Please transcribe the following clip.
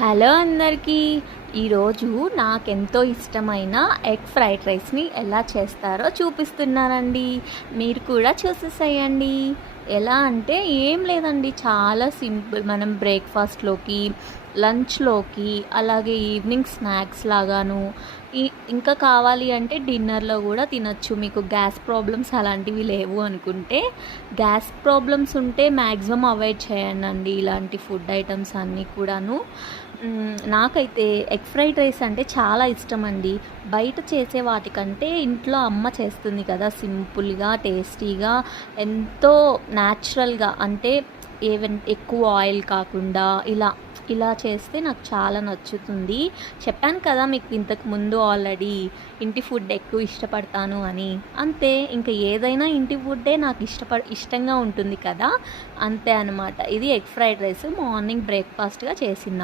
Hello అందరికీ. ఈరోజు నాకెంతో ఇష్టమైన ఎగ్ ఫ్రైడ్ రైస్ని ఎలా చేస్తారో చూపిస్తున్నానండి. మీరు కూడా చూసేసేయండి. ఎలా అంటే ఏం లేదండి, చాలా సింపుల్. మనం బ్రేక్ఫాస్ట్లోకి, లంచ్లోకి, అలాగే ఈవినింగ్ స్నాక్స్ లాగాను, ఇంకా కావాలి అంటే డిన్నర్లో కూడా తినచ్చు. మీకు గ్యాస్ ప్రాబ్లమ్స్ అలాంటివి లేవు అనుకుంటే, గ్యాస్ ప్రాబ్లమ్స్ ఉంటే మ్యాక్సిమం అవాయిడ్ చేయండి ఇలాంటి ఫుడ్ ఐటమ్స్ అన్నీ కూడాను. నాకైతే ఎగ్ ఫ్రైడ్ రైస్ అంటే చాలా ఇష్టం అండి. బయట చేసే వాటికంటే ఇంట్లో అమ్మ చేస్తుంది కదా, సింపుల్గా, టేస్టీగా, ఎంతో న్యాచురల్గా, అంటే ఎక్కువ ఆయిల్ కాకుండా ఇలా చేస్తే నాకు చాలా నచ్చుతుంది. చెప్పాను కదా మీకు ఇంతకు ముందు ఆల్రెడీ ఇంటి ఫుడ్ ఎక్కువ ఇష్టపడతాను అని. అంతే, ఇంకా ఏదైనా ఇంటి ఫుడ్డే నాకు ఇష్టంగా ఉంటుంది కదా, అంతే అనమాట. ఇది ఎగ్ ఫ్రైడ్ రైస్ మార్నింగ్ బ్రేక్ఫాస్ట్గా చేసింది.